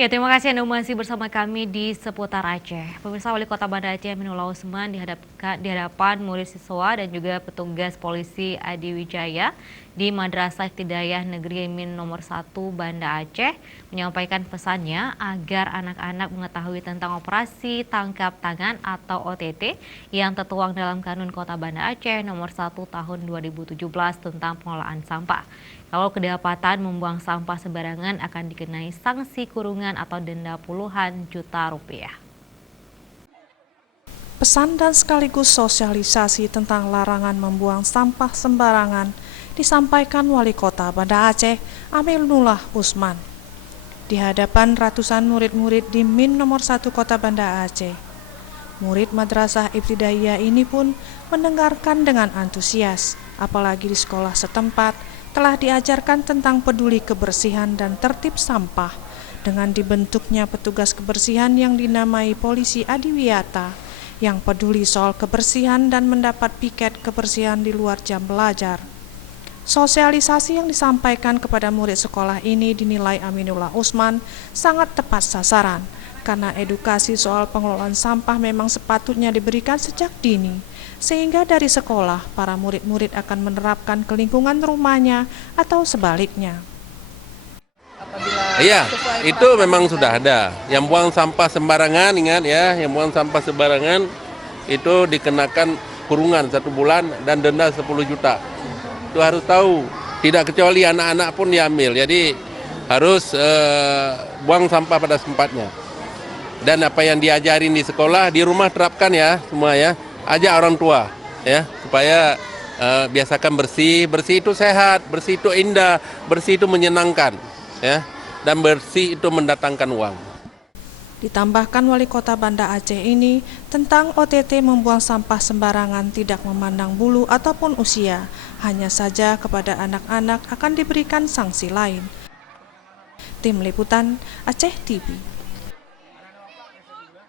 Ya, terima kasih Anda masih bersama kami di seputar Aceh. Pemirsa, Wali Kota Banda Aceh Aminullah Usman di hadapan murid siswa dan juga petugas polisi Adi Wijaya di Madrasah Ibtidaiyah Negeri Min nomor 1 Banda Aceh menyampaikan pesannya agar anak-anak mengetahui tentang operasi tangkap tangan atau OTT yang tertuang dalam Kanun Kota Banda Aceh nomor 1 tahun 2017 tentang pengelolaan sampah. Kalau kedapatan membuang sampah sembarangan akan dikenai sanksi kurungan atau denda puluhan juta rupiah. Pesan dan sekaligus sosialisasi tentang larangan membuang sampah sembarangan disampaikan Wali Kota Banda Aceh Aminullah Usman di hadapan ratusan murid-murid di Min nomor 1 Kota Banda Aceh. Murid Madrasah Ibtidaiyah ini pun mendengarkan dengan antusias, apalagi di sekolah setempat telah diajarkan tentang peduli kebersihan dan tertib sampah dengan dibentuknya petugas kebersihan yang dinamai Polisi Adiwiyata yang peduli soal kebersihan dan mendapat piket kebersihan di luar jam belajar. Sosialisasi yang disampaikan kepada murid sekolah ini dinilai Aminullah Usman sangat tepat sasaran karena edukasi soal pengelolaan sampah memang sepatutnya diberikan sejak dini. Sehingga dari sekolah, para murid-murid akan menerapkan ke lingkungan rumahnya atau sebaliknya. Iya, itu memang sudah ada. Yang buang sampah sembarangan, ingat ya, yang buang sampah sembarangan itu dikenakan kurungan 1 bulan dan denda 10 juta. Itu harus tahu, tidak kecuali anak-anak pun diambil. Jadi harus buang sampah pada tempatnya. Dan apa yang diajarin di sekolah, di rumah terapkan ya semua ya. Ajak orang tua ya supaya biasakan bersih itu sehat, bersih itu indah, bersih itu menyenangkan ya, dan bersih itu mendatangkan uang. Ditambahkan Wali Kota Banda Aceh ini tentang OTT membuang sampah sembarangan tidak memandang bulu ataupun usia, hanya saja kepada anak-anak akan diberikan sanksi lain. Tim Liputan Aceh TV.